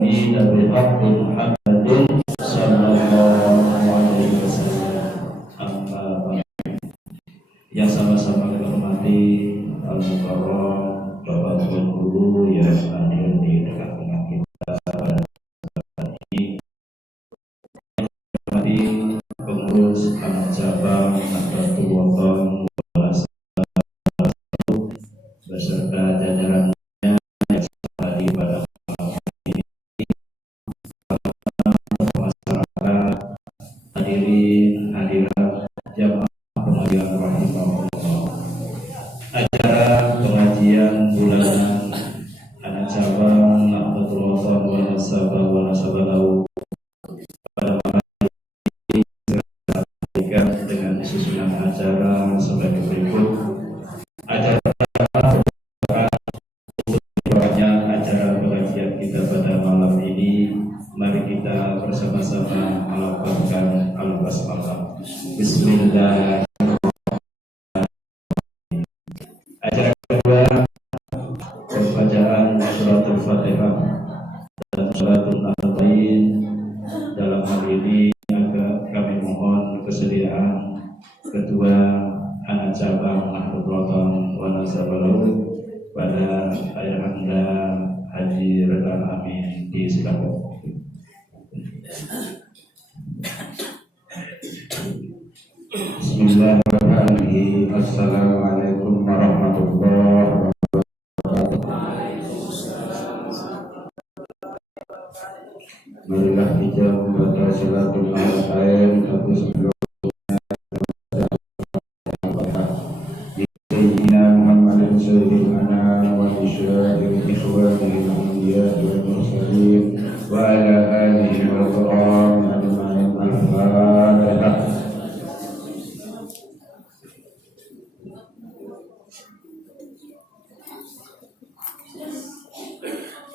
Nabi Muhammadin sallallahu alaihi wasallam. Yang sama-sama kita hormati Al-Mukarram Bapak Tuan Guru yang hadir di tengah-tengah kita pada saat ini. Yang hormati pengurus anak cabang Nahdlatul Wathon beserta jajarannya yang tadi pada masyarakat, hadirin hadirat jamaah pengajian rahimahullah. Acara pengajian bulanan anak cabang Nahdlatul Wathon wa Nasabahu pada malam ini disampaikan dengan susunan acara sebagai berikut. Acara pengajian kita pada malam ini, mari kita bersama-sama melafazkan al-basmalah. Bismillah. Acara kedua, pembacaan suratul Fatihah dan suratul Nabain. Dalam hal ini kami mohon kesediaan Ketua Anak Cabang Nahdlatul Wathon wa Nasabahu pada Ayahanda Haji Redal Amin di Singapura. Bismillahirrahmanirrahim. Assalamualaikum warahmatullahi wabarakatuh. Marilah kita membaca salatul Al-Fatihah tapi sebelum Muhammadin sayyidina wa isya'il ikhwanil anbiya wal mursalin wa ala alihi wal kiram ajma'in. Al-Fatihah.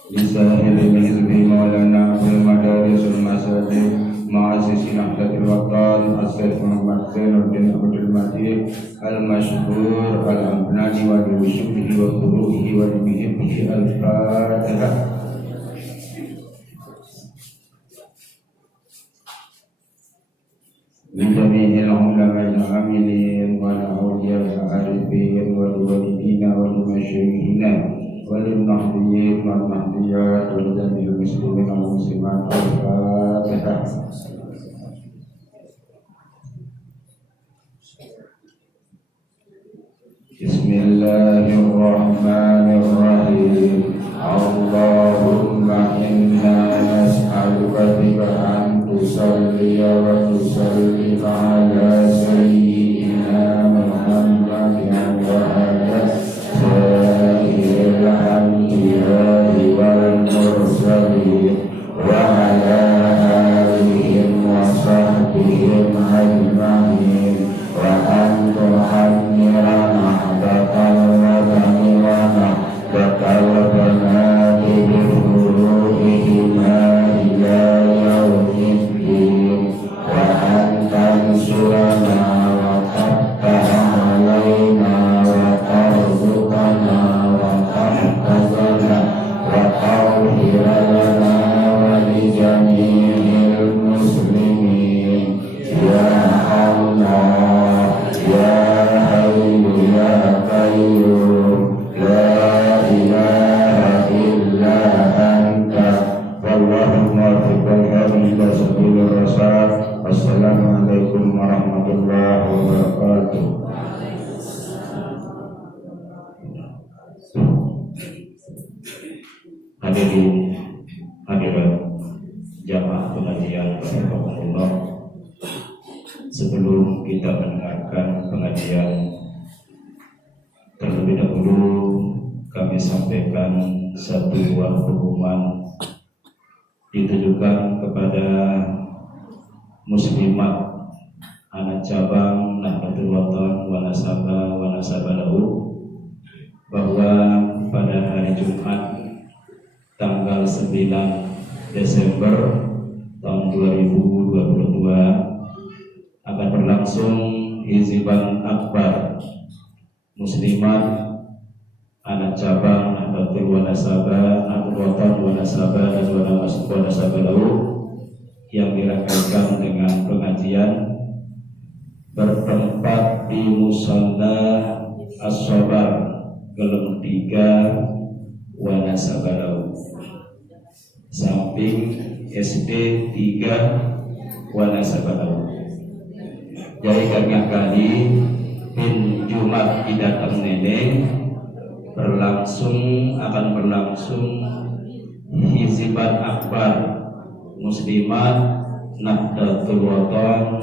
Bismillahirrahmanirrahim. Hizbi Maulana fil madarisul masajid Ma'asisi Nahdlatul Wathon As-Sayyid Muhammad Zainuddin Abdul Majid Al-Mashhur Al-Amnani wa Biwusyubihi wa Furu'ihi wa Bihibbihi. Al-Fatihah. Bijami'il ulama'il amilin wal awliya'il arifin wal walidina wal masyayikhina وللمهديين والمهديات ولجميع المسلمين والمسلمات. الفاتحة. بسم الله الرحمن الرحيم. اللهم إنا نسألك بأن تصلي وتسلم على سيدنا محمد وعلى الأنبياء والمرسلين وعلى آلهم وصحبهم أجمعين وأن تحمل نهضة الوطن ونهضة البنات بفروعهما إلى يوم الدين وأن تنصرنا وتفتح علينا وترزقنا وتغفر لنا ولجميع المسلمين يا الله يا حي يا قيوم لا إله إلا أنت اللهم وفقنا إلى سبيل الرشاد. Assalamualaikum warahmatullahi wabarakatuh. Hadirin hadirat jamaah pengajian rahimahullah, sebelum kita mendengarkan pengajian, terlebih dahulu kami sampaikan satu buah pengumuman ditujukan kepada muslimat anak cabang Nahdlatul Wathon wa Nasabahu bahwa pada hari Jumat tanggal 9 Desember tahun 2022 akan berlangsung Hizban Akbar Muslimat anak cabang nahdlatul wa nasabah, nahdlatan wa nasabah dan wa nasabah lahu yang dirangkaikan dengan pengajian bertempat di Musalla As-Sobar Gelem 3 wa nasabah lahu samping SD 3 wa nasabah lahu. Jadi kali bin Jumat Idatang Neneng akan berlangsung Hizban Akbar Muslimat Nahdlatul Wathon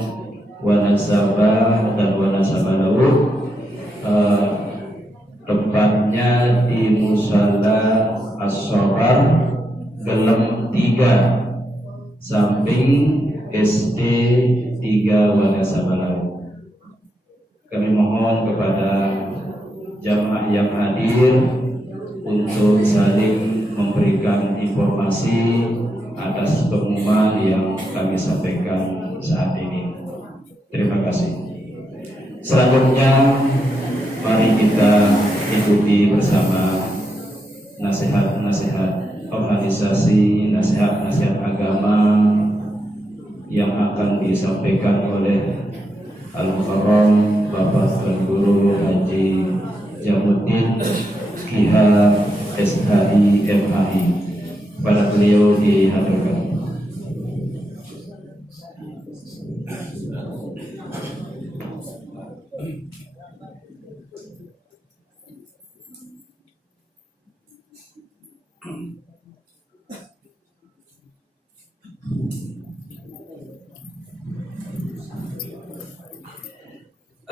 wa Nasabah dan wa Nasabah lahu. Tempatnya di Musalla As-Sobar Gelem 3 samping SD 3 wa Nasabah lahu. Kami mohon kepada jamaah yang hadir untuk saling memberikan informasi atas pengumuman yang kami sampaikan saat ini. Terima kasih. Selanjutnya mari kita ikuti bersama nasihat-nasihat organisasi, nasihat-nasihat agama yang akan disampaikan oleh Al-Mukarram Bapak Tuan Guru Haji Jamuddin Kiha SHI MHI. Pada beliau dihaturkan.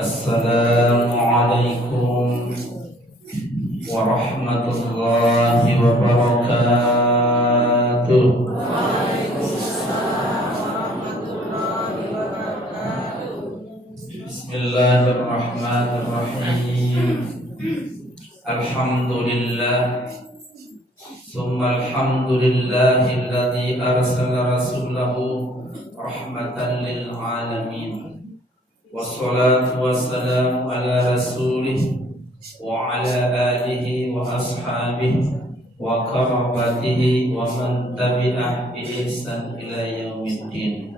Assalamualaikum warahmatullahi wabarakatuh. Bismillahirrahmanirrahim. Alhamdulillah Summa alhamdulillahilladzi arsala rasulahu rahmatan lil alamin. Wassalatu wassalamu ala rasulih wa ala alihi wa ashabihi wa qarabatihi wa man tabi'ah bi ihsan ila yaumiddin.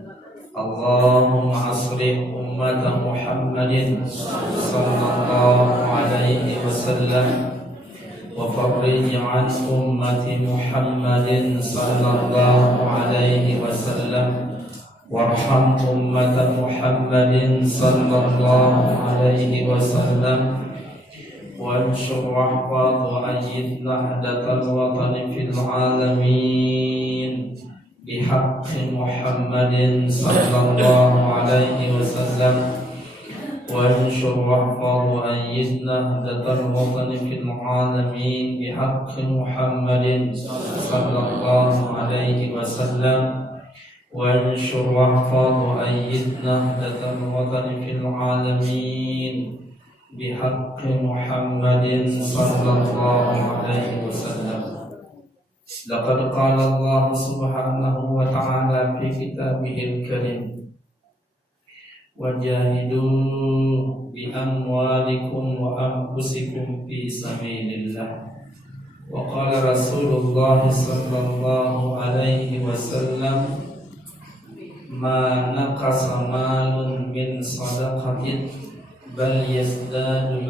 Allahumma aslih ummata Muhammadin sallallahu alaihi wasallam wa farrij an ummati Muhammadin sallallahu alaihi wasallam warham ummata Muhammadin sallallahu alaihi wasallam wanshur wahfadh wa ayyid nahdatal watani fil alamin bihaqqi Muhammadin sallallahu alaihi wasallam wanshur wahfadh wa ayyid nahdatal watani fil alamin bihaqqi Muhammadin sallallahu alaihi wasallam وانشر واحفظ وأيد نهضة الوطن في العالمين بحق محمد صلى الله عليه وسلم. لقد قال الله سبحانه وتعالى في كتابه الكريم وجاهدوا بأموالكم وأنفسكم في سبيل الله. وقال رسول الله صلى الله عليه وسلم ma naqasa malun min sadaqatin bal yazdadu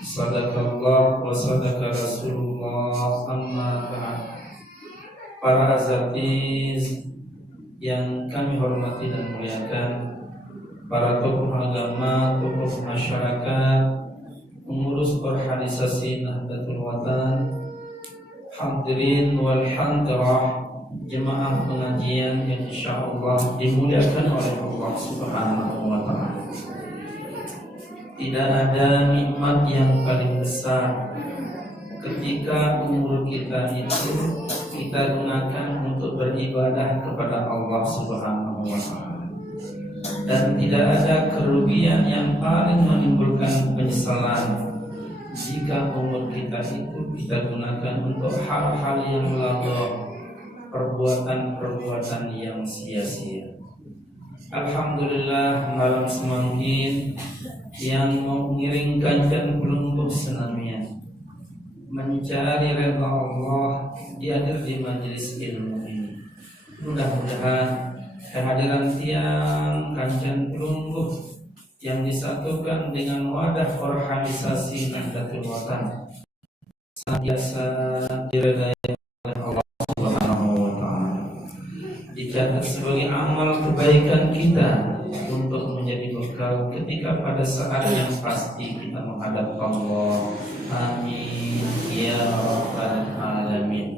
sadaqallah wa sadaqa Rasulullah. Amma ba'd. Para asatiz yang kami hormati dan muliakan, para tokoh agama, tokoh masyarakat, pengurus organisasi Nahdlatul Wathon, hadirin wal hadirah, jemaah pengajian yang insyaallah dimuliakan oleh Allah Subhanahu wa ta'ala. Tidak ada nikmat yang paling besar ketika umur kita itu kita gunakan untuk beribadah kepada Allah Subhanahu wa ta'ala. Dan tidak ada kerugian yang paling menimbulkan penyesalan jika umur kita itu kita gunakan untuk hal-hal yang ladha, perbuatan-perbuatan yang sia-sia. Alhamdulillah, malam semangkin yang mengiringkan dan pelumbuh senamian mencari redha Allah, dihadir di majelis ilmu ini. Mudah-mudahan kehadiran tiang kanchan perunggu yang disatukan dengan wadah organisasi Nahdlatul Watan senantiasa diredai oleh Allah Subhanahu wa taala, dicatat sebagai amal kebaikan kita untuk menjadi bekal ketika pada saat yang pasti kita menghadap Allah. Amin ya rabbal alamin.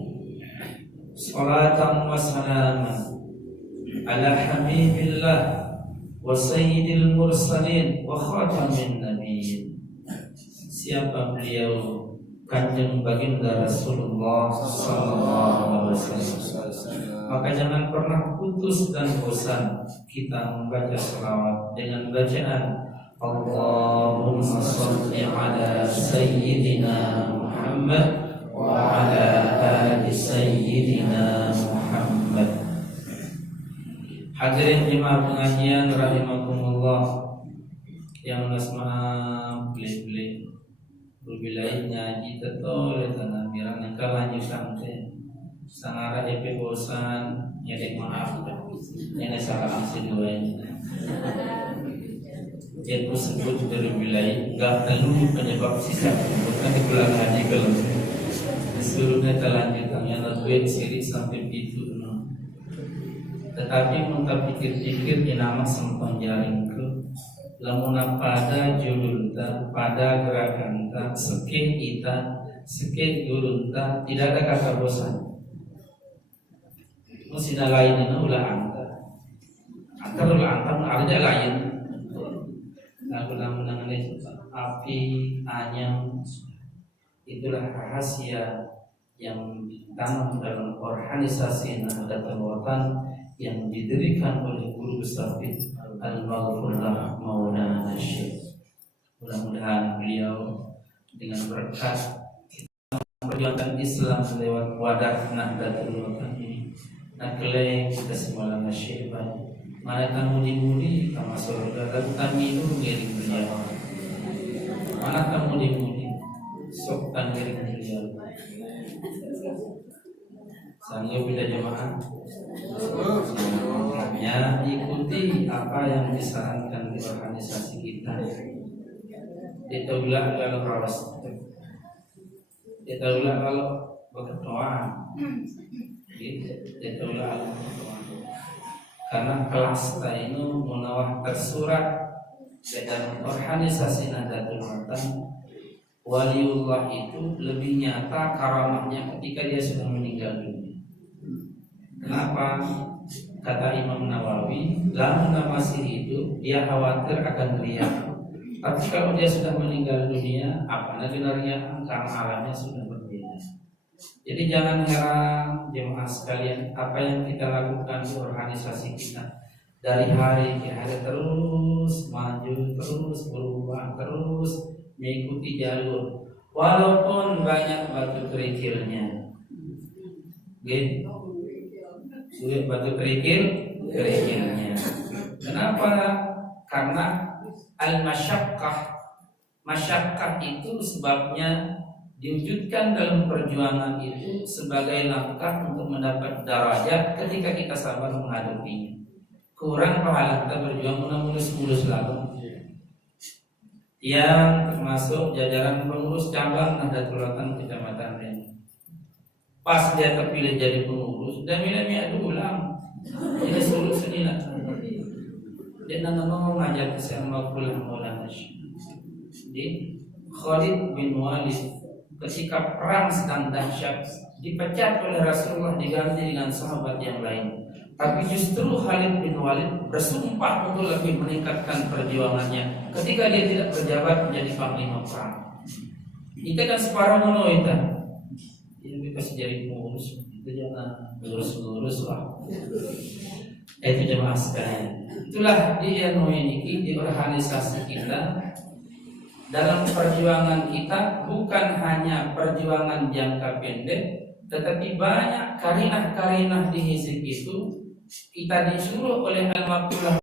Salatan wa salaman ala habibillah wa sayyidil mursalin wa khatamin nabiyyin. Siapa beliau? Kanjeng Baginda Rasulullah sallallahu alaihi wasallam. Maka jangan pernah putus dan bosan kita membaca selawat dengan bacaan Allahumma shalli ala sayyidina Muhammad wa ala ali sayyidina Muhammad. Hadirin jemaah pengajian rahimakumullah yang nasma beli-beli berbilai ngaji tetol tanah mirang yang kelanjutan teh sangara epe bosan nyedek maaf ini salah aksi dua ini dia sebut berbilai gak terlalu penyebab sisa bukan di bulan haji kalau seluruhnya kelanjutannya lebih siri sampai itu tetapi muntah pikir-pikir nama sempang jaring ke lamun pada julunta pada gerakanta seke ita seke julunta tidak ada kata bosan. Musina lain itu ulah antar ada lain. Aku menang api anyam itulah rahasia yang ditanam dalam organisasi Nahdlatul Watan yang didirikan oleh guru besar Al-Maghfurlah Maulana Syekh. Mudah-mudahan beliau dengan berkat perjuangan Islam lewat wadah Nahdlatul Watan ini nakeleng kita semua Syekh mana kamu dimudi kama surga dan kami itu ngiring beliau. Mana kamu dimudi sok ngiring beliau. Sanggup bila jemaah ya ikuti apa yang disarankan di organisasi kita. Ditaulah kalau rawas, ditaulah kalau berdoa, ditaulah kalau berdoa. Karena kelas ini munawah tersurat dalam organisasi Nahdlatul Watan, waliullah itu lebih nyata karamahnya ketika dia sudah meninggal dunia. Kenapa? Kata Imam Nawawi, lamun masih hidup dia khawatir akan riya. Tapi kalau dia sudah meninggal dunia, apa benarnya karena alamnya sudah berbeda. Jadi jangan heran jemaah sekalian, apa yang kita lakukan di organisasi kita dari hari ke hari terus maju, terus berubah, terus mengikuti jalur, walaupun banyak batu kerikilnya. Gitu. Sulit batu kerikilnya. Kenapa? Karena masyakkah itu sebabnya diwujudkan dalam perjuangan itu sebagai langkah untuk mendapat darajat ketika kita sabar menghadapinya. Kurang pahala kita berjuang mulus lalu. Yang termasuk jajaran pengurus cabang Nahdlatul Watan Kecamatan ini. Pas dia terpilih jadi pengurus, dan milih ulang. Ini solusinya. Dia ngomong ngajak sama pulang Maulana Syekh. Di Khalid bin Walid ketika perang sedang dahsyat dipecat oleh Rasulullah diganti dengan sahabat yang lain. Tapi justru Khalid bin Walid bersumpah untuk lebih meningkatkan perjuangannya ketika dia tidak berjabat menjadi panglima perang. Itu kan separuh mono itu. Ini kasih jadi pengurus itu jangan lurus lah. Itu jemaah sekalian. Itulah di ini di organisasi kita. Dalam perjuangan kita bukan hanya perjuangan jangka pendek, tetapi banyak karinah-karinah di hizib itu kita disuruh oleh Al-Maghfurlah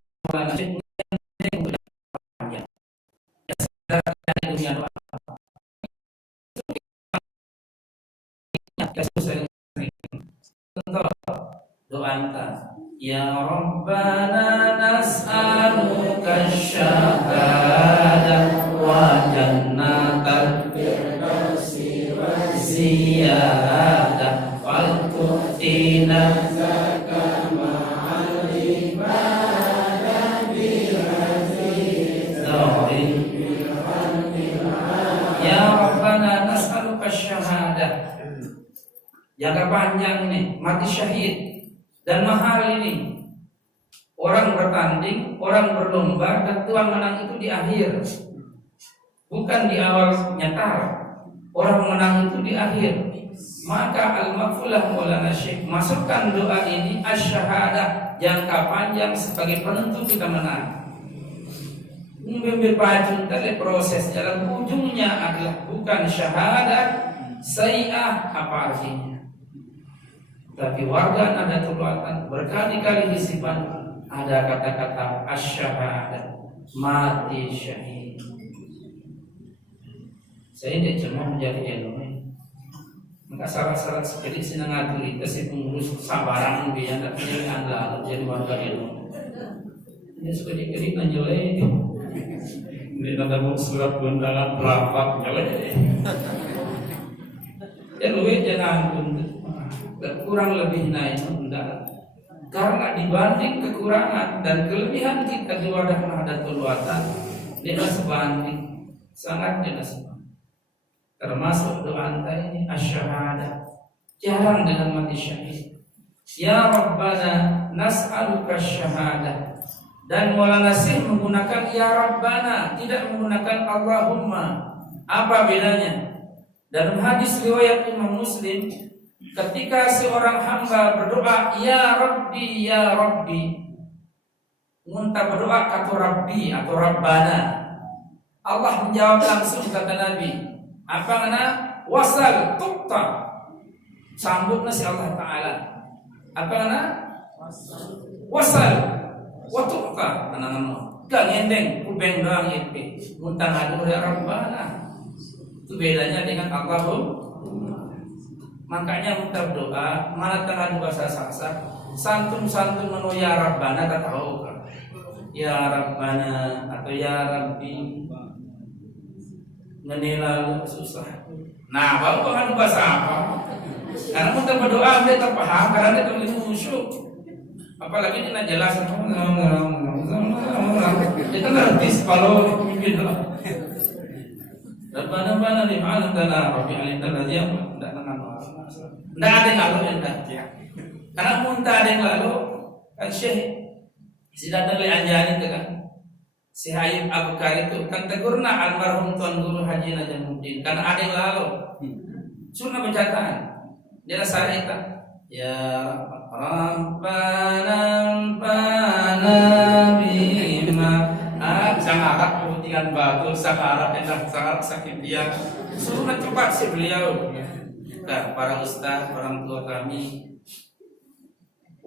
doa anta. Ya Rabbana nas'aluka syahadah wa jannatal firdausi wa ziyadah wal tu'tina zakah ma'al ibadah bihazi zawin. Ya Rabbana nas'aluka syahadah. Jangka panjang nih, mati syahid. Dan mahal ini. Orang bertanding, orang berlomba, dan Tuhan menang itu di akhir, bukan di awal nyatar. Orang menang itu di akhir. Maka al-maqfulah Maulana Syekh masukkan doa ini asy-syahadah, jangka panjang sebagai penentu kita menang. Membaca tadi proses dalam ujungnya adalah bukan syahadat sayyah apa artinya, tapi warga Nahdlatul Ulama berkali-kali disimpan ada kata-kata asy-syahadah, mati syahid. Saya tidak cuma menjadi ilmu, maka syarat-syarat seperti senang ngatur itu si pengurus sabaran biar tak punya anda jadi warga ilmu. Ini sekali-kali menjelek. Ini ada surat undangan rapat jelek. Ya luwih jangan kurang lebih naik enggak. Karena dibanding kekurangan dan kelebihan kita di wadah Nahdlatul Ulama, dia sebanding, sangat dia sebanding. Termasuk doa anta ini asy-syahadah, jarang dengan mati syahid. Ya Rabbana nas'aluka syahadah. Dan Maulana Syekh menggunakan ya Rabbana, tidak menggunakan Allahumma. Apa bedanya? Dalam hadis riwayat Imam Muslim, ketika seorang hamba berdoa ya Rabbi, muntah berdoa kata Rabbi atau Rabbana, Allah menjawab langsung kata Nabi, apa mana? Wasal tukta, sambut nasi Allah Ta'ala. Apa mana? Wasal watukta, anak-anak gak ngendeng, kubeng doang itu muntah ngadu ya Rabbana. Itu bedanya dengan Allahumma. Makanya muntah doa mana tengah bahasa saksa santun menu ya Rabbana tak tahu kan? Ya Rabbana atau ya Rabbi menilai susah. Nah baru kan bahasa apa? Karena muntah berdoa dia terpaham karena dia terlalu musyuk. Apalagi dia nak jelas kita ngerti kalau pemimpin Rabbana li'altana Rabbi alintana dia tidak ada yang lalu ya. Karena muntah ada yang lalu kan Syekh si datang li anjani itu kan si Hayib Abu Kari itu kan tegurna almarhum Tuan Guru Haji Najamuddin karena ada yang lalu sunnah bacaan dia rasa itu ya Rabbana bima sangat pemutihan batu sangat enak sangat sakit dia sunnah cepat si beliau. Nah, para ustaz, orang tua kami,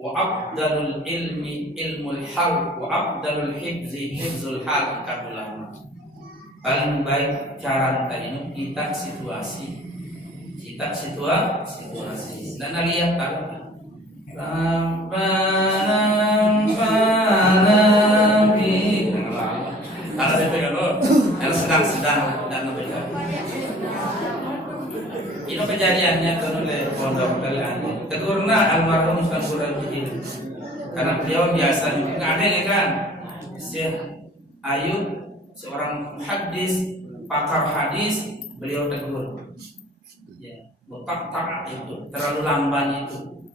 wa afdalul ilmi ilmul hal, wa afdalul hifzi hifzul hal, kata ulama. Paling baik cara ini kita situasi. Dan lihat tak? Kalau saya pegang harus sedang dan memberikan. Ini kejadiannya oleh pondok kalian. Tegurna almarhum Ustaz Burhanuddin. Karena beliau biasa nggak ada kan. Syekh Ayub seorang hadis, pakar hadis, beliau tegur. Ya, botak tak itu terlalu lamban itu.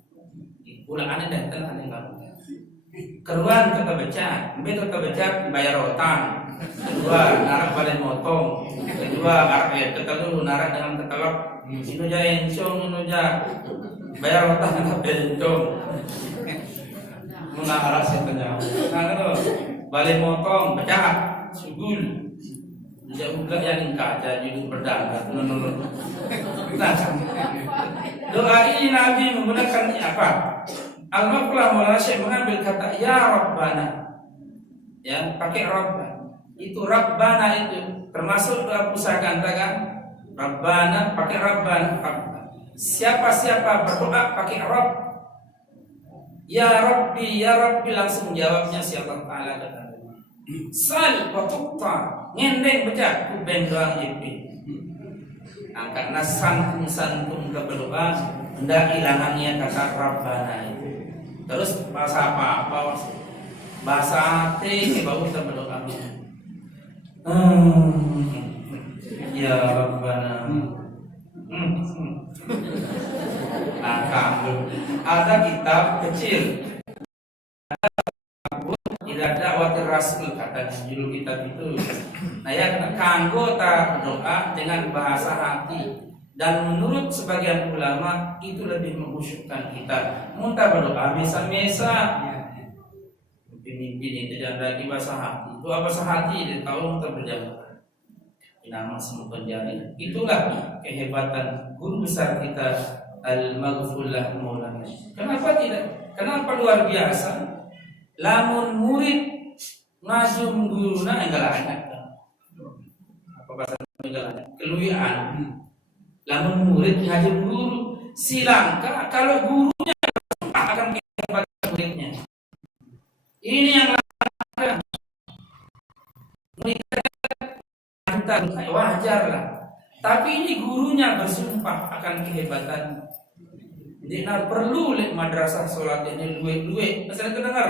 Ulangannya datang ada enggak? Keruan kata baca, bayar utang. Kedua narak balen motong. Kedua arep ketelu narak dengan ketelok. Inu ja encong bayar utang ke bencong. Mengarah setanya. Nah balen motong pecah sugul. Jauh juga yang kaca jadi berdagang. Nah, doa ini Nabi menggunakan apa? Al-Maqlah Maulana Syekh mengambil kata ya Rabbana, ya pakai Rabbana. Itu Rabbana itu termasuk doa pusaka kan? Rabbana pakai Rabbana. Siapa berdoa pakai Rabb Ya Rabbi langsung jawabnya siapa Ta'ala kata. Sal wa tuqta, ngendeng becak kubeng doang ipi. Angkat nasan santum ke berdoa, hendak hilangannya kata Rabbana itu. Terus bahasa apa? Bahasa hati baru kita berdoa. Ya Rabbana. Ada kitab kecil. Tidak ada watir rasul kata judul kitab itu. Nah ya kanggo ta berdoa dengan bahasa hati, dan menurut sebagian ulama itu lebih mengkhusyukkan kita. Muntah berdoa mesa-mesa. Mimpi itu jangan lagi bahasa hati. Itu bahasa hati dia tahu muntah berjamaah. Nama semua penjari. Itulah kehebatan guru besar kita Al-Maghfurlah Maulana. Kenapa tidak? Kenapa luar biasa? Lamun murid ngajum guruna enggak layak. Apa bahasa enggak layak? Keluian. Lamun murid ngajum guru, silangka kalau gurunya akan kehebat muridnya. Ini yang lakukan. Kita wajar lah. Tapi ini gurunya bersumpah akan kehebatan. Jadi perlu lek madrasah sholat ini duit. Masalah terdengar.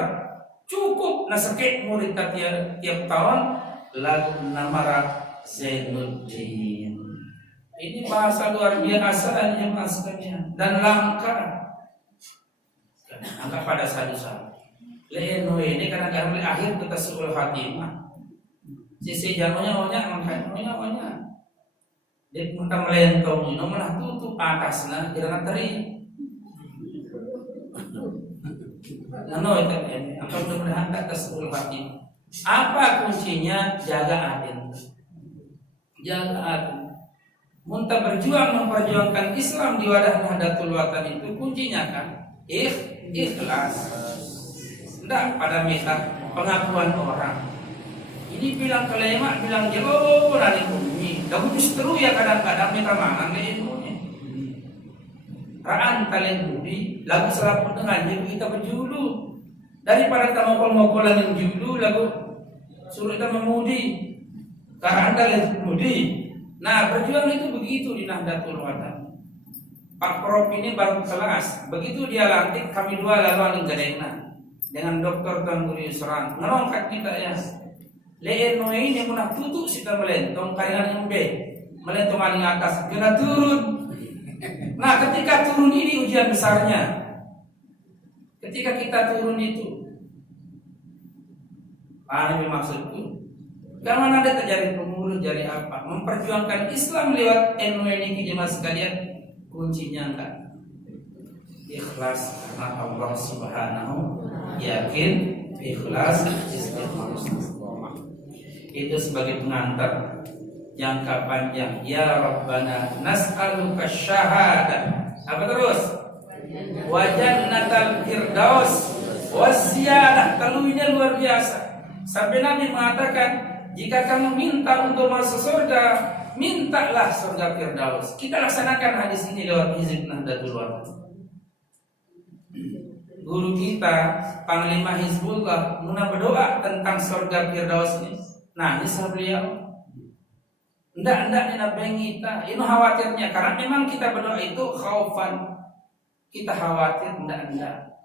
Cukup nasakek murid tiap tahun lagu namara Zainuddin. Ini bahasa luar biasa yang masuknya dan langka. Angkat pada satu-satu. Leno ini kadang-kadang akhir kita suul khatimah. Sisi jamunya maunya. Dia minta melentong, ini malah tutup atasnya jangan teri. Nano itu ini, apa mudah-mudahan tak kesul hati. Apa kuncinya? Jaga adil. Jaga adil. Muntah berjuang memperjuangkan Islam di wadah Nahdlatul Watan itu kuncinya kan ikhlas. Tidak pada minta pengakuan orang. Ini bilang kelema, bilang jauh dari bumi. Lalu justru ya kadang-kadang minta mangan ke ilmunya. Raan kalian budi, lagu selaput dengan jiru kita berjulu. Daripada kita mokol-mokolan yang julu, lagu suruh kita memudi. Karena kalian mudi. Nah berjuang itu begitu di Nahdlatul Watan. Pak Prof ini baru kelas. Begitu dia lantik, kami dua lalu aling gadena. Dengan Dr. Tuan Guru Yusran. Ngerongkat kita ya. Leen ini munah tutup kita melentong kaingan yang B. Melentong aling atas. Kena turun. Nah ketika turun ini ujian besarnya. Ketika kita turun itu, ini maksudku. Jangan ada terjadi pemuluh jadi apa? Memperjuangkan Islam lewat NWNI jemaah sekalian, kuncinya enggak ikhlas karena Allah Subhanahu, yakin, ikhlas, istiqomah. Itu sebagai pengantar jangka panjang. Ya Rabbana nas'aluka syahadah. Apa terus? Wa jannatal firdaus wasziyadah. Teluinya luar biasa. Sampai Nabi mengatakan, jika kamu minta untuk masuk surga, mintalah surga firdaus. Kita laksanakan hadis ini lewat hizib Nahdlatul Watan. Guru kita Panglima Hizbullah muna berdoa tentang surga firdaus ini. Nangis beliau. Ndak dinabengi kita. Ini khawatirnya karena memang kita berdoa itu khaufan. Kita khawatir ndak.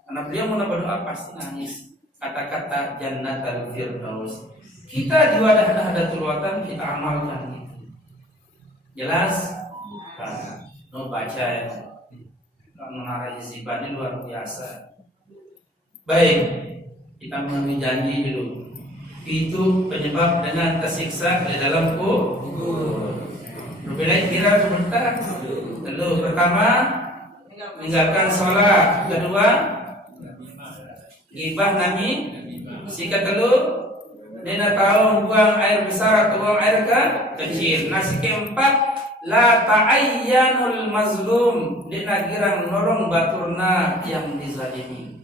Karena beliau muna berdoa pasti nangis. Kata-kata jannatul firdaus. Kita di wadah Nahdlatul Watan kita amalkan itu. Jelas? No baca ya. Menara hizibah ini luar biasa. Baik, kita memenuhi janji dulu. Itu penyebab dengan tersiksa di dalam kubur. Berbeda kira sebentar. Lalu pertama meninggalkan sholat. Kedua ghibah nami. Sikat dulu. Dina tahu buang air besar atau buang air kecil. Nasi keempat la ta'ayyanul mazlum. Dina girang norong baturna yang dizalimi.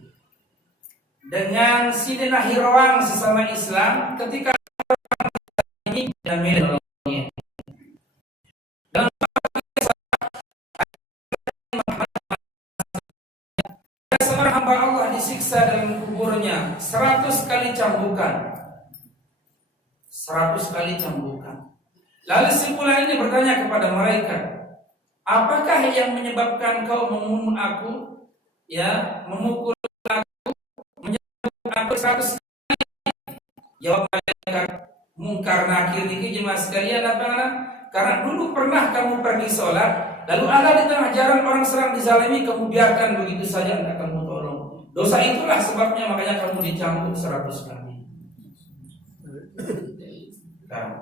Dengan sidina hirawang sesama Islam ketika ini dan menolongnya. Dalam seorang hamba Allah disiksa dalam kuburnya 100 kali cambukan. 100 kali cambukan. Lalu si pula ini bertanya kepada mereka, apakah yang menyebabkan kau membunuh aku? Ya, memukul aku, menyebabkan aku 100 kali. Jawab mereka, mungkar nakir ini jemaah sekalian apa? Karena dulu pernah kamu pergi sholat, lalu ada di tengah jalan orang sedang dizalimi, kamu biarkan begitu saja, tidak kamu tolong. Dosa itulah sebabnya makanya kamu dicambuk 100 kali.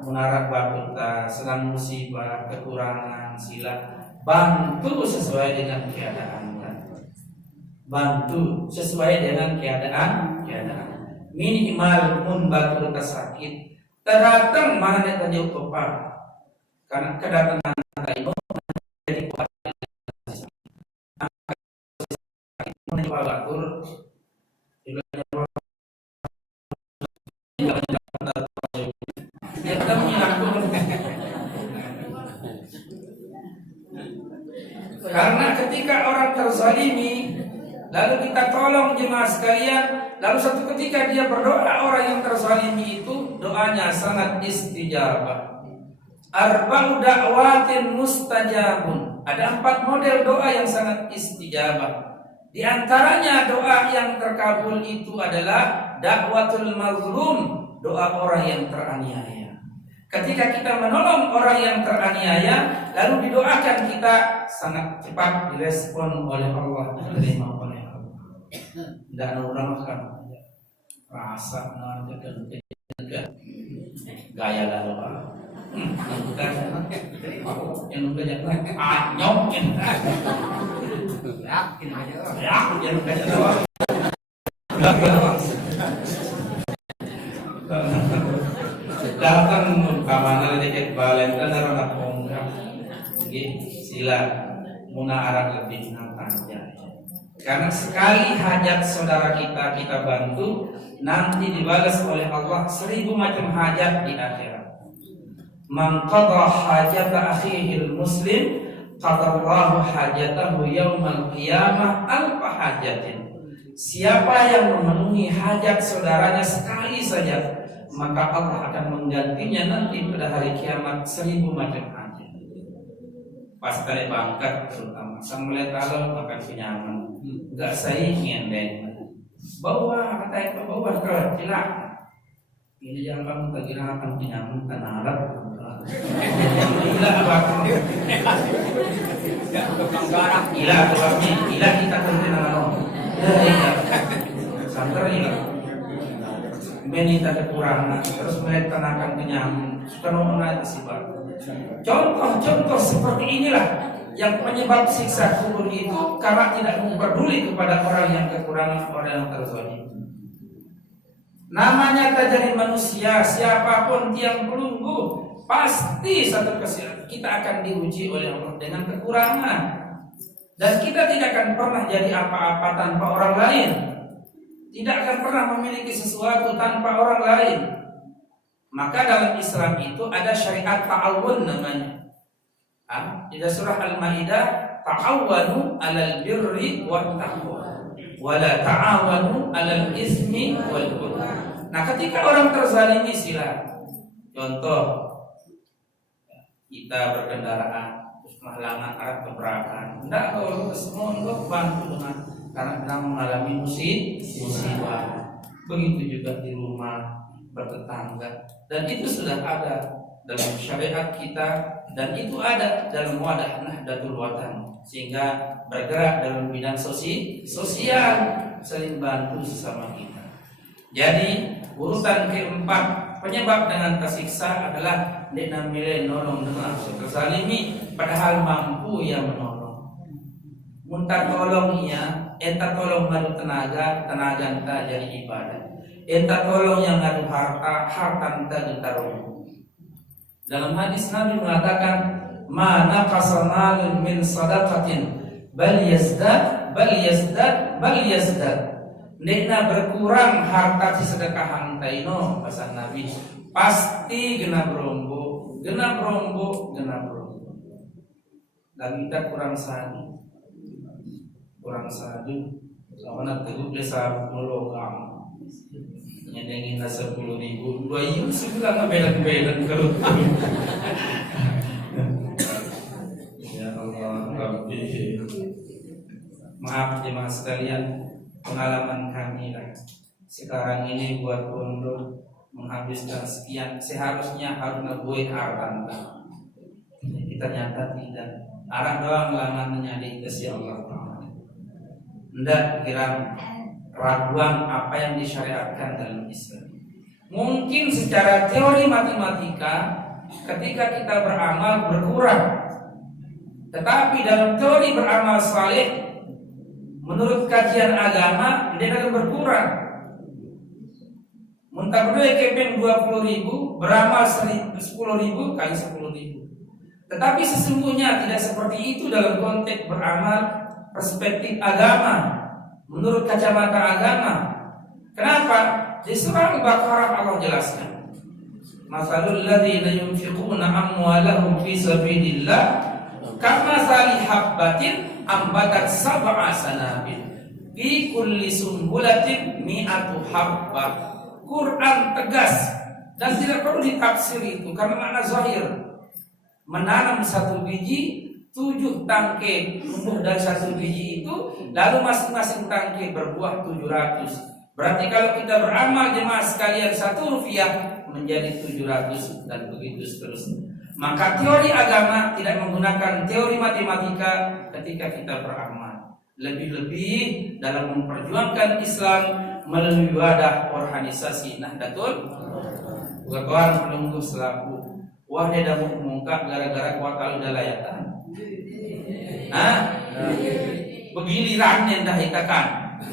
Menara batu sedang musibah, kekurangan, silap, bantu sesuai dengan keadaan. Bantu sesuai dengan keadaan. Minimal mun batu sakit, terdatang mana yang tadi upah. Karena kedatangan itu menjadi kuat. Mencoba batur, karena ketika orang terzalimi, lalu kita tolong jemaah sekalian, lalu satu ketika dia berdoa, orang yang terzalimi itu doanya sangat istijabah. Arba'u da'watin mustajabun. Ada 4 model doa yang sangat istijabah. Di antaranya doa yang terkabul itu adalah da'watul mazlum, doa orang yang teraniaya. Ketika kita menolong orang yang teraniaya, lalu didoakan, kita sangat cepat direspon oleh Allah, diterima oleh Allah. Dan orang kan rasa gaya lalu yang udah jangan anyong datang kamana deket balen dan orang ponggak sila muna arah lebih aja. Karena sekali hajat saudara kita bantu, nanti dibalas oleh Allah 1000 macam hajat di akhirat. Man qada hajata akhihil muslim qadallahu hajatahu yaumal qiyamah alfa hajatin. Siapa yang memenuhi hajat saudaranya sekali saja, maka Allah akan menggantinya nanti pada hari kiamat 1000 macam hajat. Pas tadi bangkat terutama sang melihat kalau makan kenyaman, enggak saya ingin deh bawa kata itu bawa ke cilak ini jangan kamu tak kira akan kenyaman tanah Arab gila apa gila sebabnya gila kita kenal santer gila menita kekurangan terus melihat tanakan kenyaman suka mengenai sifat. Contoh-contoh seperti inilah yang penyebab siksa kubur itu, karena tidak peduli kepada orang yang kekurangan, orang yang terzalim. Namanya terjadi manusia, siapapun yang pelunggu, pasti satu kesilapan kita akan diuji oleh Allah dengan kekurangan, dan kita tidak akan pernah jadi apa-apa tanpa orang lain, tidak akan pernah memiliki sesuatu tanpa orang lain. Maka dalam Islam itu ada syariat ta'awun namanya. Di surah Al-Maidah, ta'awanu 'alal birri wat taqwa wa la ta'awanu 'alal ismi wal udwan. Nah, ketika orang terzalimi sila, contoh kita berkendaraan terus menghalangan arah tabrakan, enggak kalau semua untuk bantu dengan karena sedang mengalami musibah. Begitu juga di rumah, bertetangga, dan itu sudah ada dalam syariat kita, dan itu ada dalam wadah Nahdlatul Watan, sehingga bergerak dalam bidang sosial, saling bantu sesama kita. Jadi urutan keempat penyebab dengan tersiksa adalah tidak milih nolong dengan terzalimi padahal mampu yang menolong. Muntah tolong ia, entah tolong ngadu tenaga entah jadi ibadah. Entah tolong yang ngadu harta entah gentarung. Dalam hadis Nabi mengatakan, "Ma naqasa malun min sadaqatin bal yazdad. Nekna berkurang harta si sedekah taino," pesan Nabi, pasti genap rombo. Dan kita kurang sadu. Kawan teguh desa logam. Nyenengin 10.000, 2 iya sebelah ngebelak-belak kalau. Ya Allah, Rabbi. Maaf jemaah sekalian, pengalaman kami lah. Sekarang ini buat pondok menghabiskan sekian, seharusnya harus ngebuat harta. Kita ternyata tidak. Arah doang lama menyadari kasih Allah. Tidak kira raguan apa yang disyariatkan dalam Islam. Mungkin secara teori matematika ketika kita beramal berkurang, tetapi dalam teori beramal saleh menurut kajian agama tidak akan berkurang. Muntah berdua kepeng 20.000 beramal 10.000 kali 10.000. Tetapi sesungguhnya tidak seperti itu dalam konteks beramal perspektif agama. Menurut kacamata agama. Kenapa? Di surah Al-Baqarah Allah jelaskan. Masalul ladzina yunfiquna amwalahum fi sabilillah kamathali habbatin ambatat sab'a sanabil fi kulli sumbulatin mi'atu habbah. Quran tegas dan tidak perlu ditafsir itu karena makna zahir. Menanam 1 biji 7 tangkai tumbuh dari 1 biji itu, lalu masing-masing tangkai berbuah 700. Berarti kalau kita beramal jemaah sekalian 1 rupiah menjadi 700 dan begitu seterusnya. Maka teori agama tidak menggunakan teori matematika ketika kita beramal. Lebih-lebih dalam memperjuangkan Islam melalui wadah organisasi Nahdlatul Ulama menunggu selaku wahda dan mengungkap gara-gara kuat kalau udah layatan. Begiliran yang dah hitakan.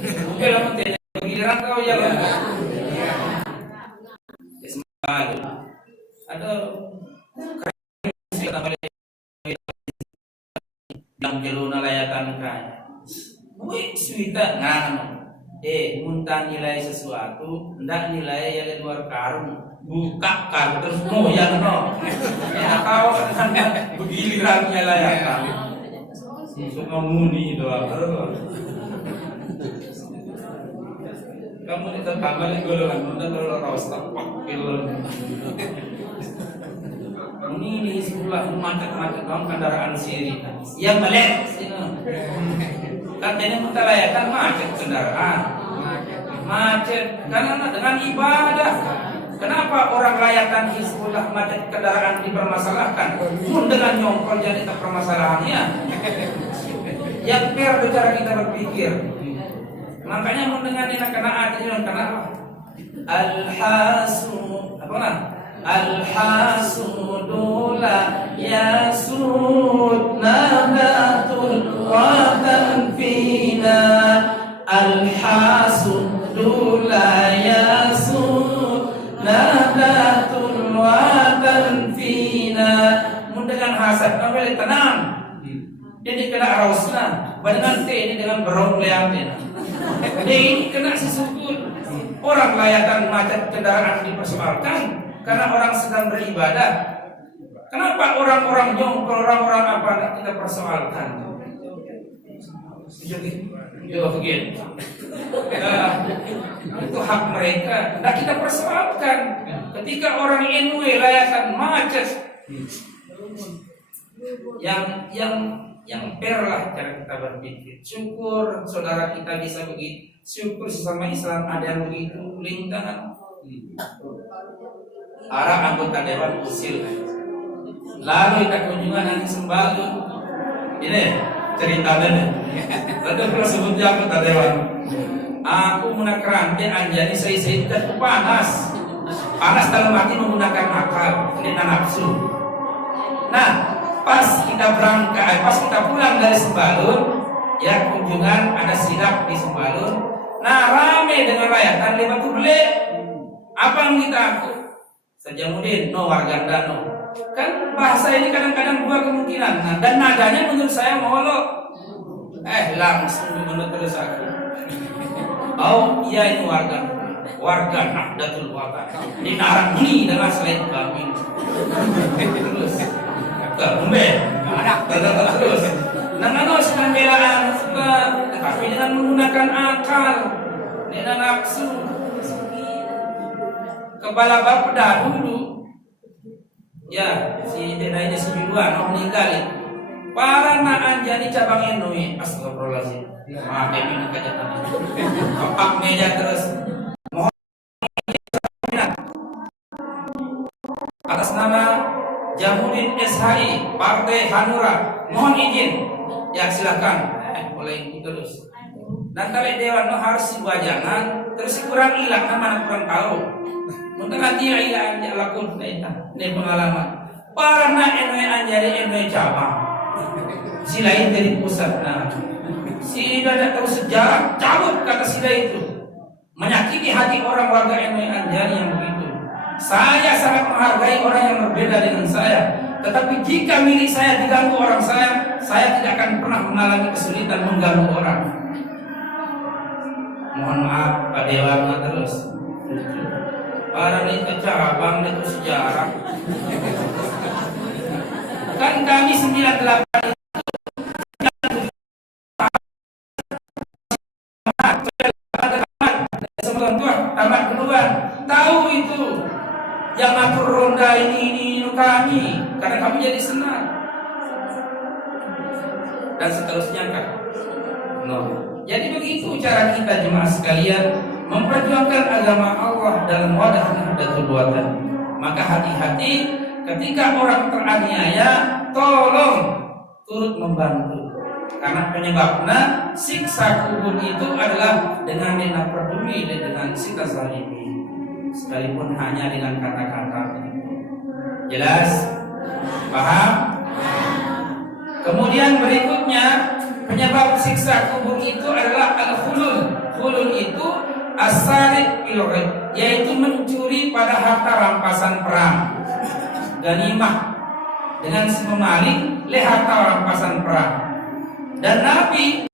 Bukan lama begiliran kau ya. Semalu. Ada yang jeluna layatan kan. Wih, suita ngano. Muntah nilai sesuatu, ndak nilai yang di luar karung, buka karung terus moyang no. Ya kau kan begilirannya layatan. Suka muni doang. Kamu ditambah golongan muda kalau rostak pakil. Ini sebelah macet-macet dong kendaraan siri. Yang melek sini. Katanya muntah layatan macet kendaraan. Macet karena dengan ibadah. Kenapa orang layatan Hizbullah macet kendaraan dipermasalahkan? Pun dengan nyongkol jadi tak permasalahannya. Yang fair cara kita berpikir. Makanya mendengar ini kena hati dan kenapa? Al-hasud apa lah? Al-hasudu la yasud nabdatul watan fina. Al-hasudu la yasud nabdatul watan fina. Mendengar hasad boleh tenang. Ini kena arosna, badangan ini dengan berong leangnya. Ini kena sesukul. Orang layatan macet kendaraan dipersoalkan karena orang sedang beribadah. Kenapa orang-orang jongkol, orang-orang apa kita persoalkan? Coba begini. Itu hak mereka. Nah kita persoalkan. Ketika orang NU layatan macet, yang fair lah cara kita berpikir. Syukur saudara kita bisa begitu. Syukur sesama Islam ada yang begitu. Lintangan. Arah anggota dewan usil. Lalu kita kunjungan nanti Sembalu. Ini ceritanya. Lalu kalau sebutnya anggota dewan. Aku menakrante anjani saya panas. Panas dalam arti menggunakan akal, tidak nafsu. Nah, pas kita berangkat, pas kita pulang dari Sembalun, ya kunjungan ada sidap di Sembalun. Nah rame dengan layatan lewat Bule. Apa yang kita aku? Sajamudin, no warganda no. Kan bahasa ini kadang-kadang dua kemungkinan. Nah, dan nadanya menurut saya molok. Langsung menurut aku. Oh iya ini warga Nahdlatul Watan. Dinarang ini dengan selain kami. Terus. Terus Nanganos pembelaan sebab tetapi dengan menggunakan akal, dengan nafsu. Kepala Bapeda dulu, ya si denainya si Biduan meninggal. Para naan jadi cabang enoi, astagfirullahaladzim. Makai minat aja tanah. Kepak meja terus. Mohon atas nama Jamudin SHI Partai Hanura, mohon izin. Ya silakan, boleh ikut terus. Dan kali dewan harus siwajangan, terus kurang ilang, mana kurang tahu. Mungkin nanti ya ilang aja lakun, ini pengalaman. Para na enoi anjari enoi cabang. Si lain dari pusat, nah si tidak tahu sejarah, cabut kata sila itu, menyakiti hati orang warga NU Anjani yang begitu. Saya sangat menghargai orang yang berbeda dengan saya, tetapi jika milik saya diganggu orang saya tidak akan pernah mengalami kesulitan mengganggu orang. Mohon maaf Pak Dewan terus. Para itu cabang itu sejarah. Kan kami 98 tamat duluan, tahu itu yang atur ronda ini kami, karena kami jadi senang dan seterusnya kan. No. Jadi begitu cara kita jemaah sekalian memperjuangkan agama Allah dalam wadah Nahdlatul Watan. Maka hati-hati ketika orang teraniaya, tolong turut membantu. Karena penyebabnya siksa kubur itu adalah dengan tidak peduli dengan siksa zalimi, sekalipun hanya dengan kata-kata. Jelas? Paham? Kemudian berikutnya penyebab siksa kubur itu adalah al-khulul. Khulul itu as-sariq fil ghaib, yaitu mencuri pada harta rampasan perang, ganimah, dengan memaling harta rampasan perang. Dan Nabi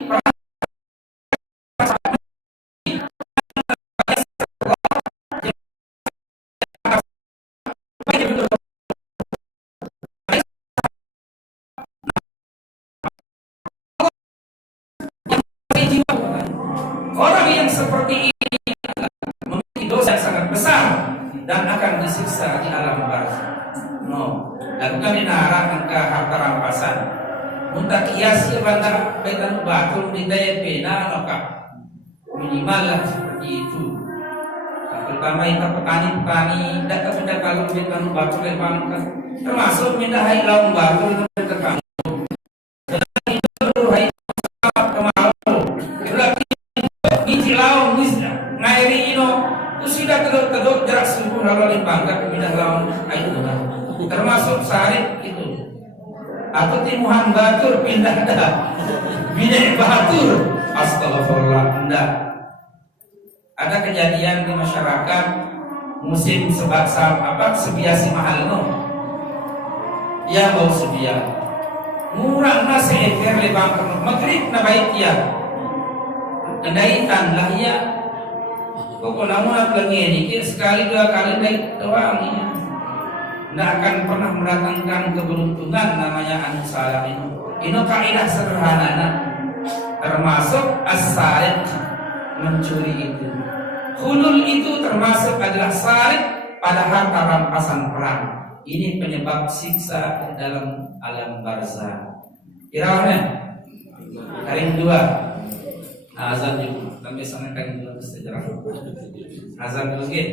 orang yang seperti ini memiliki dosa yang sangat besar dan akan disiksa di alam barzakh. No, lakukan dinarang ke harta rampasan. Untuk kiasi bantah betan batul di daya pena noka minimal lah seperti itu. Terutama itu petani tidak tidak kalau betan batul lebangkan, termasuk mindahai laung batul itu terkang. Itu hai kemarau, berarti biji laung ngairi ino itu sudah terus jarak subuh lalu dibangga pindah laung air termasuk sari itu. Atau timuhan batur pindah dah bidai batur, astagfirullah. Enggak. Ada kejadian di masyarakat musim sebiasi mahal no. Ya bau sebia murah nasi eker lebang maghrib na baik ya kendaitan lah ya kok namun lagi ini sekali dua kali naik doang ya. Tidak akan pernah mendatangkan keberuntungan namanya an-salam itu. Ini kaidah sederhana, termasuk as-sariq, mencuri itu. Khulul itu termasuk adalah sariq pada harta rampasan perang. Ini penyebab siksa dalam alam barzakh. Kira-kira karing dua azan juga sampai sana karing dua sejarah azan dulu ke.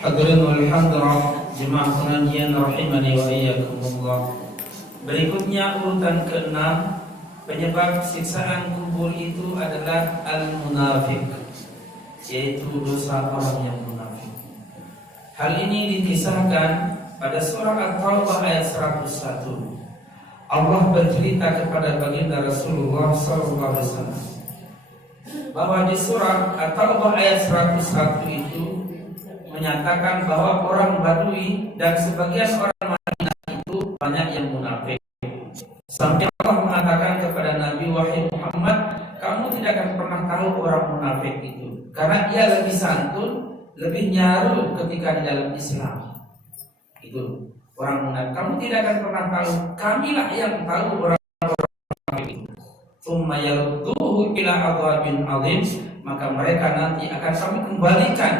Hadirin wal hadirat jemaah pengajian rahimani wa iyyakumullah. Berikutnya urutan ke-6, penyebab siksaan kubur itu adalah al-munafik, yaitu dosa orang yang munafik. Hal ini dikisahkan pada surah At-Taubah ayat 101. Allah bercerita kepada baginda Rasulullah SAW bahwa di surah At-Taubah ayat 101 itu menyatakan bahwa orang Badui dan sebagian orang Madinah itu banyak yang munafik. Sampai Allah mengatakan kepada Nabi wahai Muhammad, kamu tidak akan pernah tahu orang munafik itu, karena dia lebih santun, lebih nyaru ketika di dalam Islam. Itu orang munafik. Kamu tidak akan pernah tahu, kamilah yang tahu orang munafik itu. Tsumma yarudduhu ila adzabin adzim, maka mereka nanti akan kami kembalikan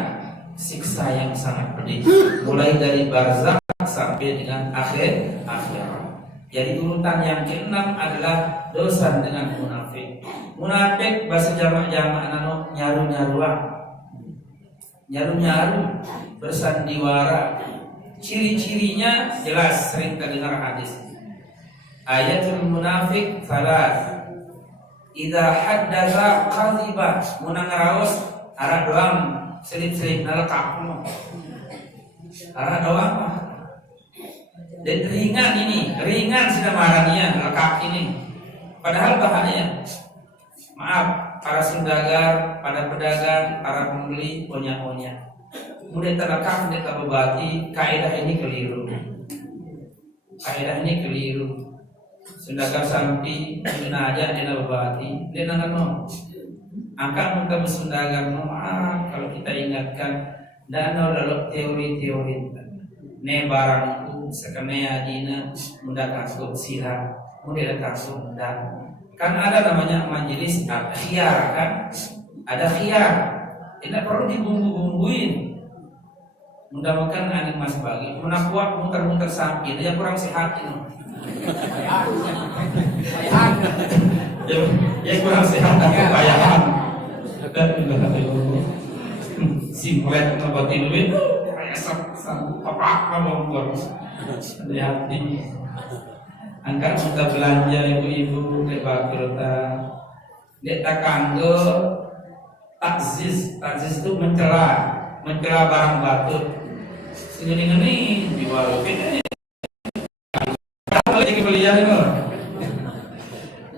siksa yang sangat pedih, mulai dari barzakh sampai dengan akhirat. Jadi urutan yang ke-6 adalah dosa dengan munafik. Munafik bahasa jamak nano nyaru-nyaruan. nyaru-nyaru, bersandiwara. Ciri-cirinya jelas, sering terdengar hadis. Ayatul munafik salat. Idza haddatsa kadhiba, mun ngaraos ara doang selip-selip nalekakno. Ara doang mah. Dan ringan sinamarannya lekak ini. Padahal bahaya. Maaf para saudagar, para pedagang, para pembeli, onya-onya. Mudah terlekak, mudah kabebati, kaidah ini keliru. Kaidah ini keliru. Saudagar sampai dina aja dina bebati, dina nano. Angka muka bersundagar no, maaf kalau kita ingatkan dan dalam teori-teori ne barangku sekenea dina mudah kasut siram, mudah kasut dan kan ada namanya majelis khiyar kan, ada khiyar, tidak perlu dibumbu-bumbuin. Mudah makan angin mas bagi, menakuak muter-muter samping, dia kurang sehat ini. Ya kurang sehat dan kebayaan. Simplet ngebatin duit, apa ngomong hati. Angkat kita belanja ibu-ibu ke Bakurta. Dia tak kanggo takziz itu mencela barang batur. Segini-gini jual beda. Kalau lagi belian itu,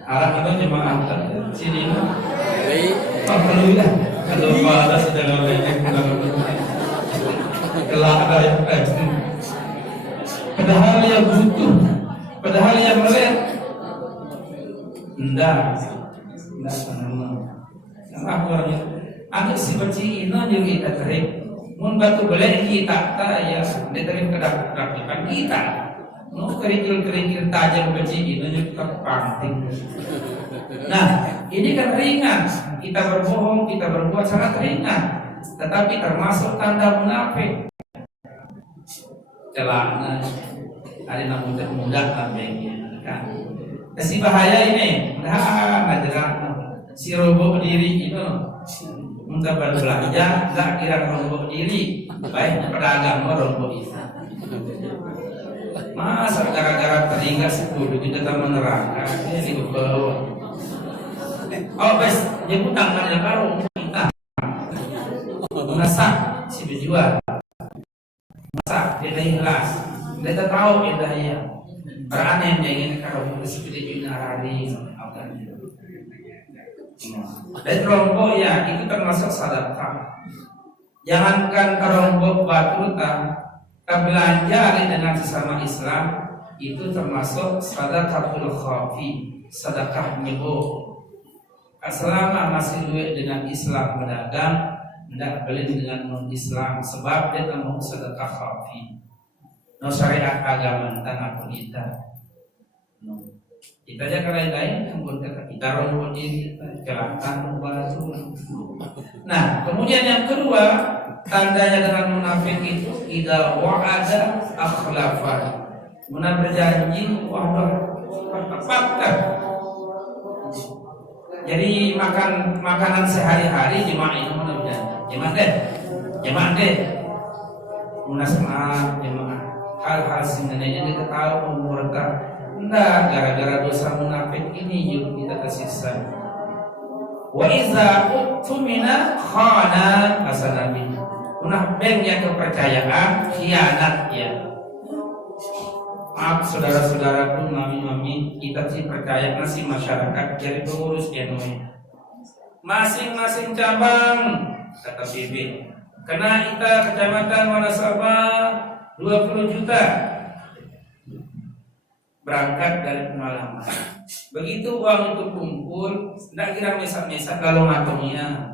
arah itu jemaah sini. Alhamdulillah. Kalau pada sudah banyak kelak ada yang padahal yang butuh, padahal yang melihat, enggak sama. Aku orangnya, aku si beci ini juga kita terik. Mun batu belai kita tak ya, diterim kedakan kita. Mau kerikil tajam beci ini juga penting. Nah, ini kan ringan. Kita berbohong, kita berbuat sangat ringan. Tetapi termasuk tanda munafik. Celana, ada namun mudah tampilnya. Kan? Kasih bahaya ini. Dah, ngajaran si robok diri itu. Untuk berbelanja, tak kira robok diri. Baik pedagang robok itu. Masa gara-gara teringat sepuluh kita tak menerangkan ini ke bawah. Oh bes, dia hutang kan yang baru kita masak si berjual, masak dia dah ikhlas, dia tak tahu indahnya. Beraneh dia ingin kalau seperti ini hari akan. Dan kelompok ya itu termasuk sedekah. Jangankan kelompok batu belanja dengan sesama Islam itu termasuk sedekahul khafi, sedekah nyebok. Selama masih duit dengan Islam berdagang, tidak beli dengan non Islam sebab dia mau sedekah khafi. No syariat agama tanah pun kita. No. Kita aja lain-lain yang berkata kita rombong diri, celahkan baju. Nah, kemudian yang kedua tandanya dengan munafik itu idza wa'ada akhlafa. Munafik berjanji tepatkan. Jadi makanan sehari-hari jemaah itu mana jemaah deh munasabah jemaah hal-hal sebenarnya kita tahu umur kita enggak gara-gara dosa munafik ini juga kita tersiksa. Wa iza utmina khana kata Nabi. Munafiknya kepercayaan khianat ya. Maaf saudara-saudaraku, mami-mami, kita sih percaya masih masyarakat jadi pengurus NU. Masing-masing cabang kata PB. Kena kita kecamatan Wanasaba 20 juta berangkat dari pengalaman. Begitu uang itu kumpul, tidak kira mesak-mesak kalau ngatonya.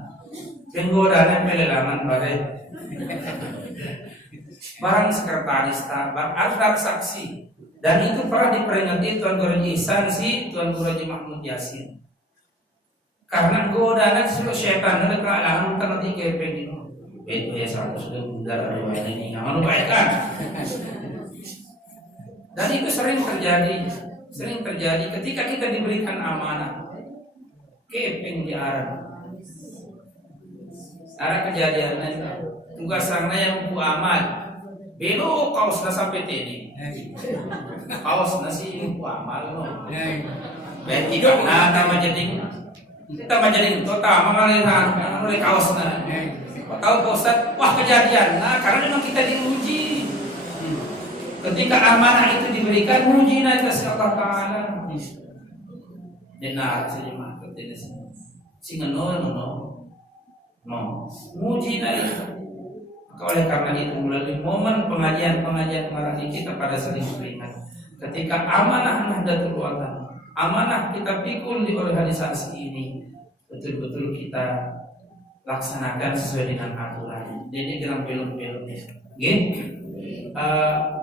Penggodaan pelelangan bareng. Barang sekretaris tabak ada saksi. Dan itu pernah diperingati Tuan Guru Ihsan si Tuan Guru Haji Mahmud Yasin. Karena godaan seluruh syaitan ada kealaman tanah tiga itu ya satu sudah bundar ada ini nggak baik kan. Dan itu sering terjadi ketika kita diberikan amanah keping di arah kejadiannya tugas sana yang ku amal. Belok kaos na sampai ini. Kaos na si ku amal no. Berarti kan tama jadi mengalirkan oleh kaos na. Tahu Pak Ustaz, wah kejadian. Nah, karena memang kita diuji. Ketika amanah itu diberikan, uji nanti Allah Taala. Dengar saja mah ketika singa no. Uji nanti. Oleh karena itu melalui momen pengajian marani kita pada saling berikan. Ketika amanah Nahdlatul Ulama, amanah kita pikul di organisasi ini, betul-betul kita laksanakan sesuai dengan aturan. Jadi girang belum-belum ya.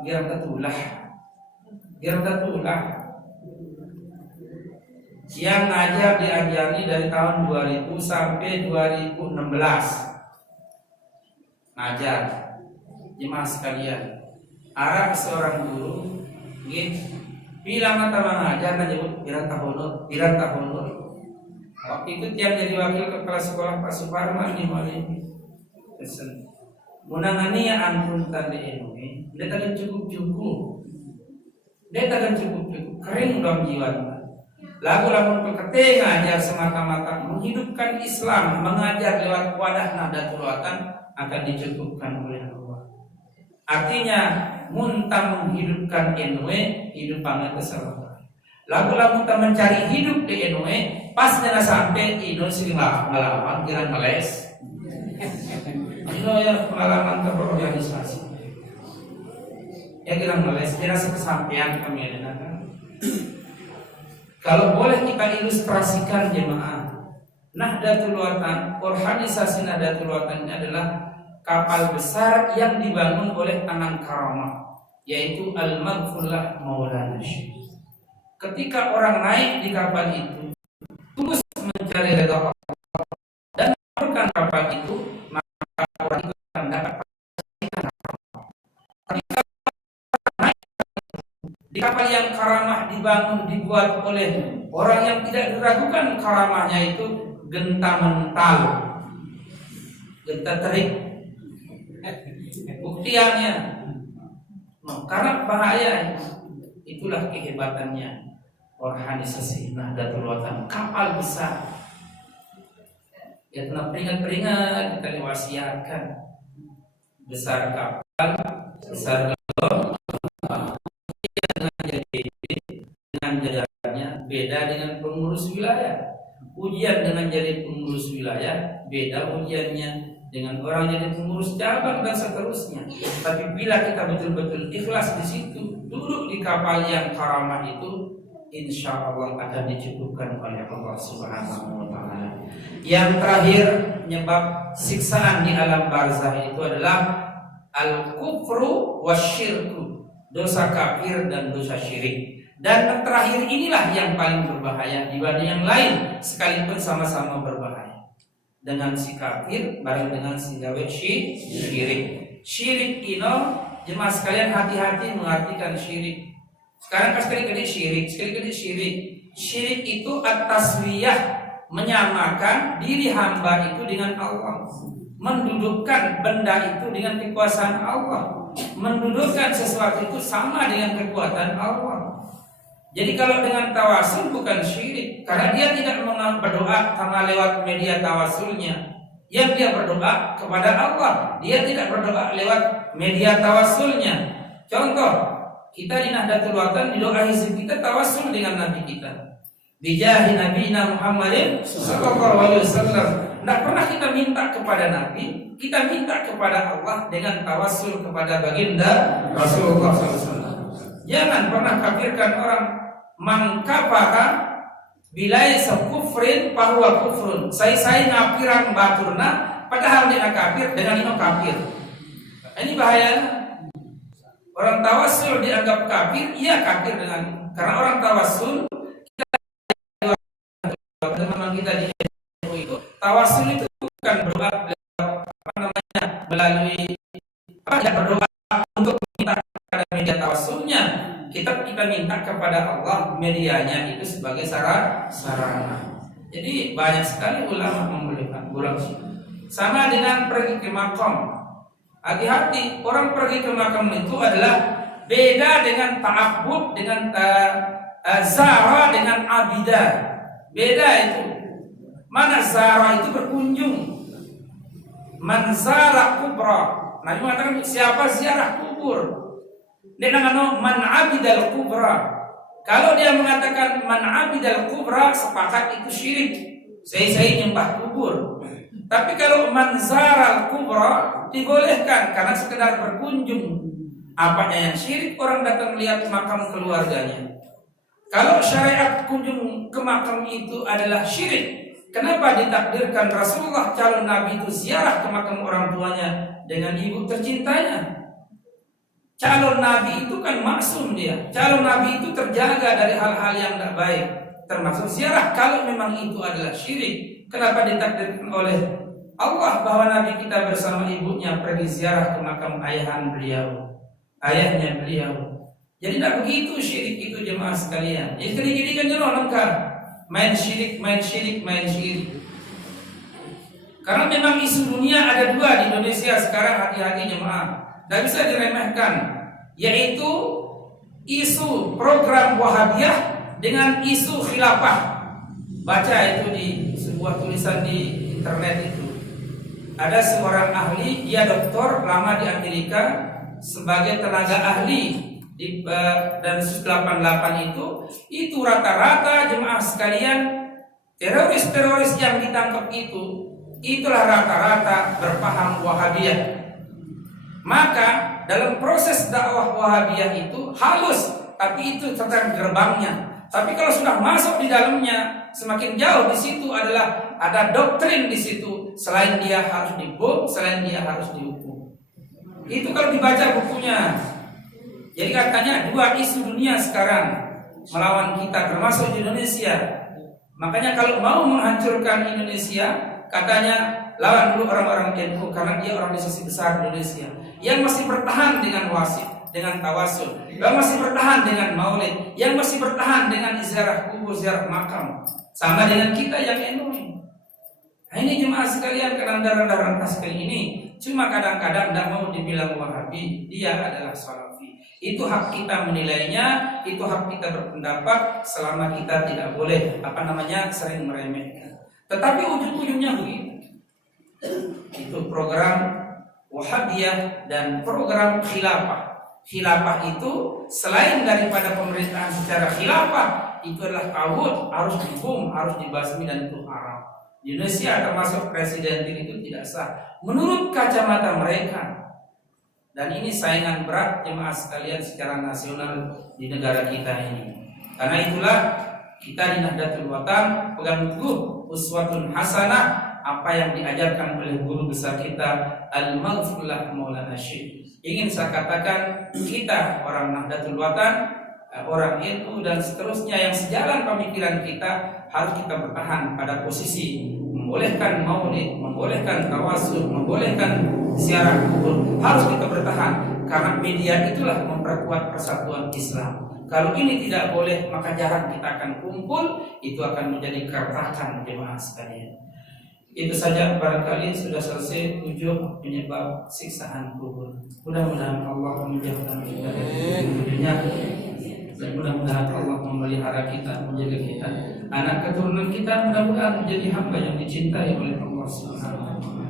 Girang tatulah yang ngajar diajari dari tahun 2000 sampai 2016. Ngajar jemaah sekalian. Arab seorang guru bilang kata mengajar nyebut pirang tahun. Waktu itu tiap jadi wakil kepala sekolah Pak Suparman di Malini. Pesen. Munangani ya ampun tadi ini, dia takkan cukup. Kering dalam jiwa. Lagu-lagu pekete ngajar semata-mata menghidupkan Islam, mengajar lewat wadah Nahdlatul Ulama akan dicukupkan oleh Allah. Artinya muntah menghidupkan NW hidup banget keselamatan. Lagu-lagu tak mencari hidup di NW pas jana sampai Ino sering ngalaman kira ngeles. Ino ya pengalaman berorganisasi. Ya kira ngeles kira kesampaian kami kan. Kalau boleh kita ilustrasikan jemaah, Nahdlatul Ulama, organisasi Nahdlatul Ulama ini adalah kapal besar yang dibangun oleh tangan karamah, yaitu Al-Maghfurlah Maulana Syekh. Ketika orang naik di kapal itu terus mencari redha Allah dan menurunkan kapal itu, maka orang itu akan dapat karamah. Ketika naik di kapal yang karamah dibuat oleh orang yang tidak diragukan karamahnya itu genta mental, genta terik. Buktiannya, karena bahaya, itulah kehebatannya organisasi Nahdlatul Ulama, kapal besar. Ya telah peringat kita diwasiatkan besar kapal, besar gelombang, dengan jajarannya beda dengan pengurus wilayah. Ujian dengan jadi pengurus wilayah beda ujiannya dengan orang jadi pengurus cabang dan seterusnya. Tapi bila kita betul-betul ikhlas di situ, duduk di kapal yang karamah itu, insya Allah akan dicukupkan oleh Allah Subhanahu wa Ta'ala. Yang terakhir, penyebab siksaan di alam barzah itu adalah al-kufru wasyirku, dosa kafir dan dosa syirik. Dan yang terakhir inilah yang paling berbahaya dibanding yang lain, sekalipun sama-sama berbahaya. Dengan si kafir bareng dengan si gawe syirik. Syirik ino jemaah sekalian hati-hati mengartikan syirik. Sekarang sekali-kali syirik. Syirik itu at-taswiyah, menyamakan diri hamba itu dengan Allah, mendudukkan benda itu dengan kekuasaan Allah, mendudukkan sesuatu itu sama dengan kekuatan Allah. Jadi kalau dengan tawasul bukan syirik, karena dia tidak berdoa karena lewat media tawasulnya. Yang dia berdoa kepada Allah, dia tidak berdoa lewat media tawasulnya. Contoh, kita di Nahdlatul Ulama di doa hizib kita tawasul dengan Nabi kita. Bijahi Nabiyina Muhammadin sallallahu alaihi wasallam. Tidak pernah kita minta kepada Nabi, kita minta kepada Allah dengan tawasul kepada baginda Rasulullah SAW. Jangan pernah kafirkan orang. Mangkapaka bilai sekufrin bahwa kufrun. Saya ngapirang baturna, padahal dia kafir dengan ino kafir. Ini bahaya. Orang tawasul dianggap kafir, iya kafir dengan karena orang tawasul teman kita di itu tawasul itu bukan berdoa melalui tidak berdoa untuk minta kepada media tawasulnya. Kita minta kepada Allah, medianya itu sebagai sarana. Jadi banyak sekali ulama membolehkan bulan sama dengan pergi ke makom. Hati-hati, orang pergi ke makam itu adalah beda dengan ta'abbud, dengan zara dengan abidah. Beda itu. Mana zara itu berkunjung. Man zara kubra. Nabi mengatakan siapa ziarah kubur. Dia namanya man abidal kubra. Kalau dia mengatakan man abidal kubra, sepakat itu syirik. Saya nyembah kubur. Tapi kalau man zara kubra dibolehkan karena sekedar berkunjung. Apanya yang syirik? Orang datang lihat makam keluarganya. Kalau syariat kunjung ke makam itu adalah syirik, kenapa ditakdirkan Rasulullah calon Nabi itu ziarah ke makam orang tuanya dengan ibu tercintanya? Calon Nabi itu kan maksum dia. Calon Nabi itu terjaga dari hal-hal yang tidak baik, termasuk ziarah. Kalau memang itu adalah syirik, kenapa ditakdirkan oleh Allah bahwa Nabi kita bersama ibunya pergi ziarah ke makam ayahnya beliau? Jadi tidak begitu syirik itu jemaah sekalian. Jadi gini kan lengkap. Main syirik. Karena memang isu dunia ada dua di Indonesia sekarang, hati-hati jemaah. Tidak bisa diremehkan. Yaitu isu program Wahabiyah dengan isu khilafah. Baca itu di sebuah tulisan di internet itu. Ada seorang ahli, dia doktor lama di Amerika sebagai tenaga ahli. Dan 88 itu rata-rata jemaah sekalian, teroris yang ditangkap itulah rata-rata berpaham Wahabiyah. Maka dalam proses dakwah Wahabiyah itu halus, tapi itu tentang gerbangnya. Tapi kalau sudah masuk di dalamnya, semakin jauh di situ adalah ada doktrin di situ. Selain dia harus dibom, selain dia harus dihukum. Itu kalau dibaca bukunya. Jadi katanya dua isu dunia sekarang melawan kita, termasuk di Indonesia. Makanya kalau mau menghancurkan Indonesia, katanya lawan dulu orang-orang NU karena dia organisasi besar di Indonesia yang masih bertahan dengan wasit, dengan tawasul, yang masih bertahan dengan maulid, yang masih bertahan dengan ziarah kubur, ziarah makam, sama dengan kita yang NU. Nah ini jemaah sekalian, rendah-rendah sekali ini. Cuma kadang-kadang tidak mau dibilang Wahabi, dia adalah Salafi. Itu hak kita menilainya, itu hak kita berpendapat selama kita tidak boleh sering meremehkan. Tetapi ujung-ujungnya begitu. Itu program Wahabiyah dan program khilafah. Khilafah itu selain daripada pemerintahan secara khilafah, itu adalah tauhid, harus dihukum, harus dibasmi dan itu haram. Di Indonesia termasuk presiden itu tidak sah menurut kacamata mereka. Dan ini saingan berat jemaah sekalian secara nasional di negara kita ini. Karena itulah kita di Nahdlatul Watan pegang teguh uswatun hasanah, apa yang diajarkan oleh guru besar kita Al-Maghfurlah Maulana Syekh. Ingin saya katakan, kita orang Nahdlatul Watan, orang NU dan seterusnya yang sejalan pemikiran kita, harus kita bertahan pada posisi membolehkan maulid, membolehkan tawasul, membolehkan ziarah kubur. Harus kita bertahan karena media itulah memperkuat persatuan Islam. Kalau ini tidak boleh, maka jarang kita akan kumpul. Itu akan menjadi keretakan jemaah sekalian. Itu saja, barangkali sudah selesai 7 penyebab siksaan kubur. Mudah-mudahan Allah menjauhkan kita dari dunia, dan mudah-mudahan Allah memelihara kita, menjaga kita, anak keturunan kita mudah-mudahan menjadi hamba yang dicintai oleh Allah Subhanahu wa taala.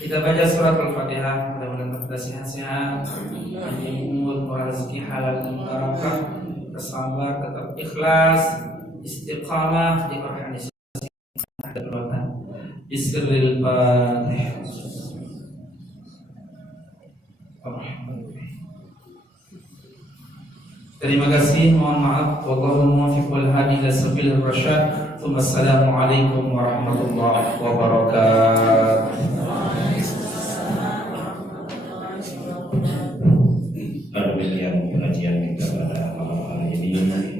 Kita baca surat Al-Fatihah, mudah-mudahan kita sehat-sehat, panjang umur, rezeki halal dan barakah, bersabar, tetap ikhlas, istiqamah di organisasi Nahdlatul Watan. Bismillahirrahmanirrahim. Terima kasih, mohon maaf. Wallahu muwaffiq wal hadi ila sabilir rasyad. Wassalamualaikum warahmatullahi wabarakatuh. Demikian pengajian kita pada malam hari ini.